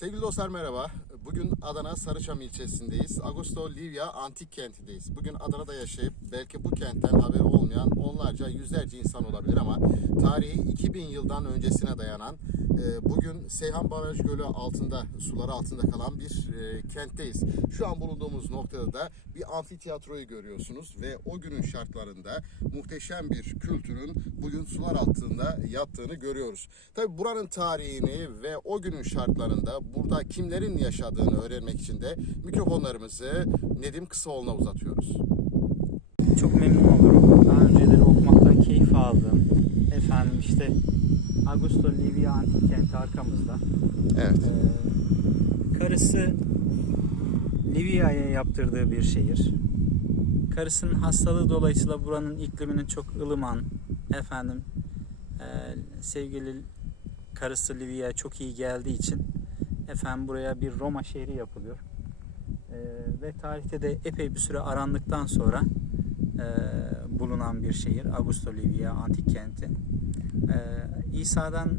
Sevgili dostlar merhaba. Bugün Adana Sarıçam ilçesindeyiz. Augusto Livia Antik Kenti'deyiz. Bugün Adana'da yaşayıp belki bu kentten haberi olmayan onlarca yüzlerce insan olabilir ama tarihi 2000 yıldan öncesine dayanan e, bugün Seyhan Baraj Gölü altında, suları altında kalan bir e, kentteyiz. Şu an bulunduğumuz noktada da bir amfiteyatroyu görüyorsunuz ve o günün şartlarında muhteşem bir kültürün bugün sular altında yattığını görüyoruz. Tabi buranın tarihini ve o günün şartlarında burada kimlerin yaşadığını öğrenmek için de mikrofonlarımızı Nedim Kısaoğlu'na uzatıyoruz. Çok memnun olurum. Daha önceleri okumaktan keyif aldım. Efendim işte Augusto Livia Antik Kenti arkamızda. Evet. Ee, karısı Livia'ya yaptırdığı bir şehir. Karısının hastalığı dolayısıyla buranın ikliminin çok ılıman. Efendim e, sevgili karısı Livia'ya çok iyi geldiği için efendim buraya bir Roma şehri yapılıyor. Ee, ve tarihte de epey bir süre arandıktan sonra e, bulunan bir şehir Augusto Livia antik kenti. Ee, İsa'dan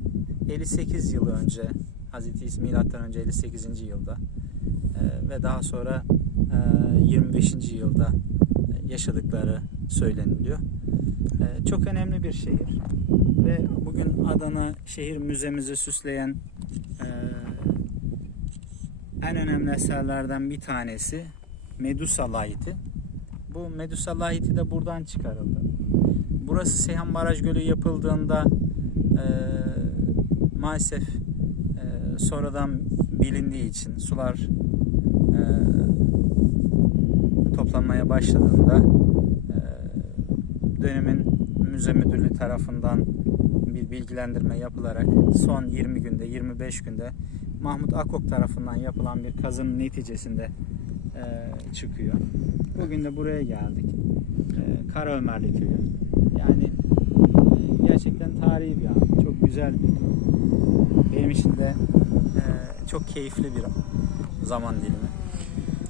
58 yıl önce Hazreti İsa milattan önce 58. yılda e, ve daha sonra e, 25. yılda yaşadıkları söyleniliyor. E, çok önemli bir şehir ve bugün Adana şehir müzemizi süsleyen e, en önemli eserlerden bir tanesi Medusa Lahiti. Bu Medusa Lahiti de buradan çıkarıldı. Burası Seyhan Baraj Gölü yapıldığında e, maalesef e, sonradan bilindiği için sular e, toplanmaya başladığında e, dönemin müze müdürlüğü tarafından bir bilgilendirme yapılarak son 20 günde 25 günde Mahmut Akok tarafından yapılan bir kazının neticesinde e, çıkıyor. Bugün de buraya geldik. E, Karaömerli köyü. Yani e, gerçekten tarihi bir an. Çok güzel bir Benim için de e, çok keyifli bir zaman dilimi.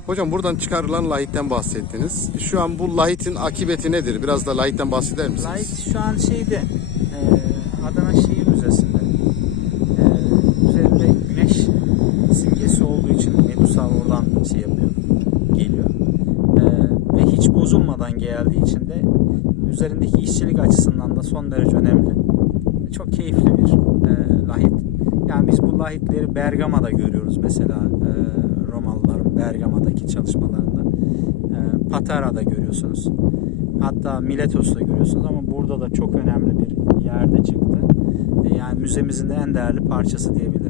Hocam buradan çıkarılan lahitten bahsettiniz. Şu an bu lahitin akıbeti nedir? Biraz da lahitten bahseder misiniz? Light şu an şeyde Adana Şehir Müzesi'nde e, üzerinde güneş simgesi olduğu için Medusa oradan şey yapıyor geliyor. E, ve hiç bozulmadan geldiği için de üzerindeki işçilik açısından da son derece önemli. Çok keyifli bir e, lahit. Yani biz bu lahitleri Bergama'da görüyoruz mesela e, Romalıların Bergama'daki çalışmalarında. E, Patara'da görüyorsunuz Hatta Miletos'ta görüyorsunuz ama burada da çok önemli bir yerde çıktı. E, Yani müzemizin de en değerli parçası diyebiliriz.